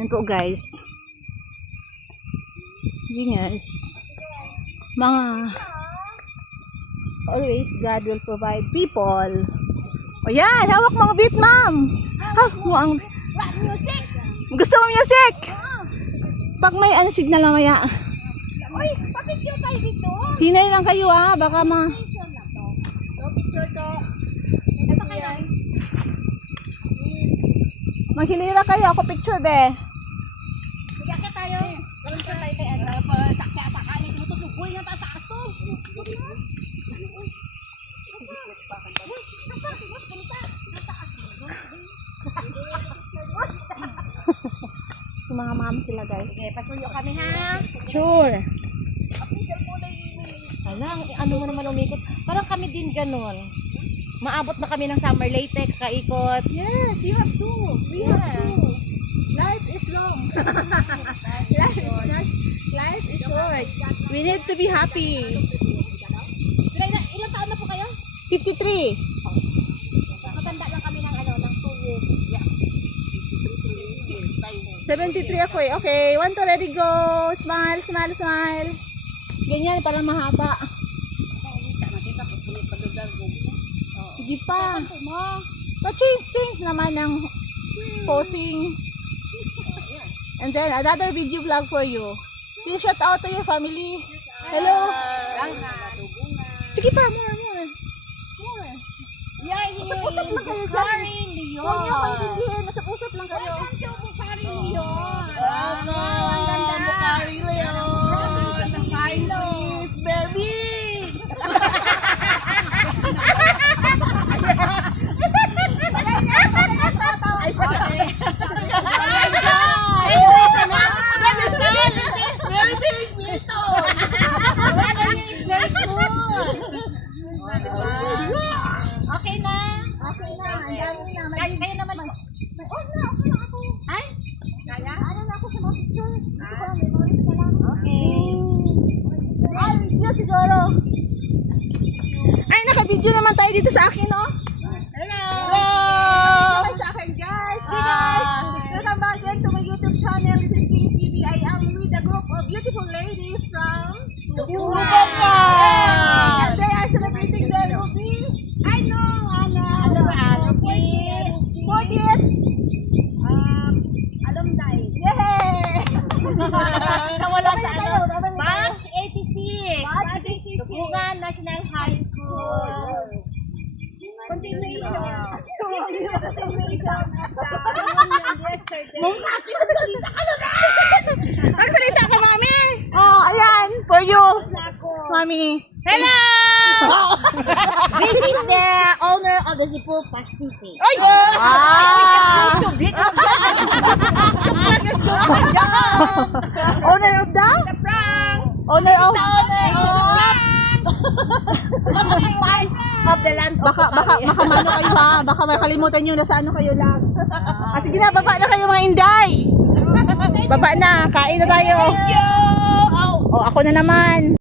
Yan po guys. Genius. Mga always God will provide people. O yan, hawak mga beat, ma'am. Music! Gusto mo music? Pag may signal mamaya. Uy, papicture tayo dito. Hinay lang kayo baka Picture na to. Picture to. Ito kayo. maghilira kayo. Ako picture be. Kaya tayo. Picture tayo kay ano. Sakya-saka niya. Tumutusugoy na taas sa aso. Yung mga ma'am sila guys. Okay, pasuyo kami ha. Sure. Alang, ano mo naman umikot. Parang kami din ganun. Maabot na kami ng summer late, kaikot. Yes, you have to. We have to. Life is long. Life is short. We need to be happy. Ilang taon na po kayo? 53. Matanda lang kami ng ano, ng 2 years. Yeah. 73 ako eh. Okay, 1 to ready go. Smile, smile, smile. Ganyan, parang mahaba. Sige pa. Pa-change naman ng posing. And then, another video vlog for you. You shout out to your family. Hello. Sige pa, more. Usap-usap lang kayo dyan. Sorry, Leon. Huwag niyo maintindihin. Usap-usap lang kayo. Sorry, Leon. Ang ganda mo, Carrie Leon. Fine please, baby. Okay na. Okay na, ang dami na. Kayo naman. Okay na ako. Ay? Kaya? Ano na ako sa mga picture? Okay. Ay, video siguro. Ay, naka-video naman tayo dito sa akin, no? Hello. Hello! Hi sa akin, guys. Hey, guys. Welcome back again to my YouTube channel. This is King TV. I am with a group of beautiful ladies from Tubuga. And they are celebrating their Ruby. I know, ano ba, Ruby? 40th. Alumni. Yay! Nawala sa Tayo, ano? naman tayo. Batch 86. Batch 86. Tubugan National High School. Continuation. Mong natin ang salita ka naman! Magsalita ka, mami! Oh, ayan. For you. Mami. Hello! This is the owner of the Cebu Pacific. Ay! Ah! Owner of the? The prank! Owner of? Of the land of Baka mano kayo baka makalimutan nyo na sa ano kayo lang. Sige na, baba na kayo mga Inday. Baba na, kain na tayo. Oh, ako na naman.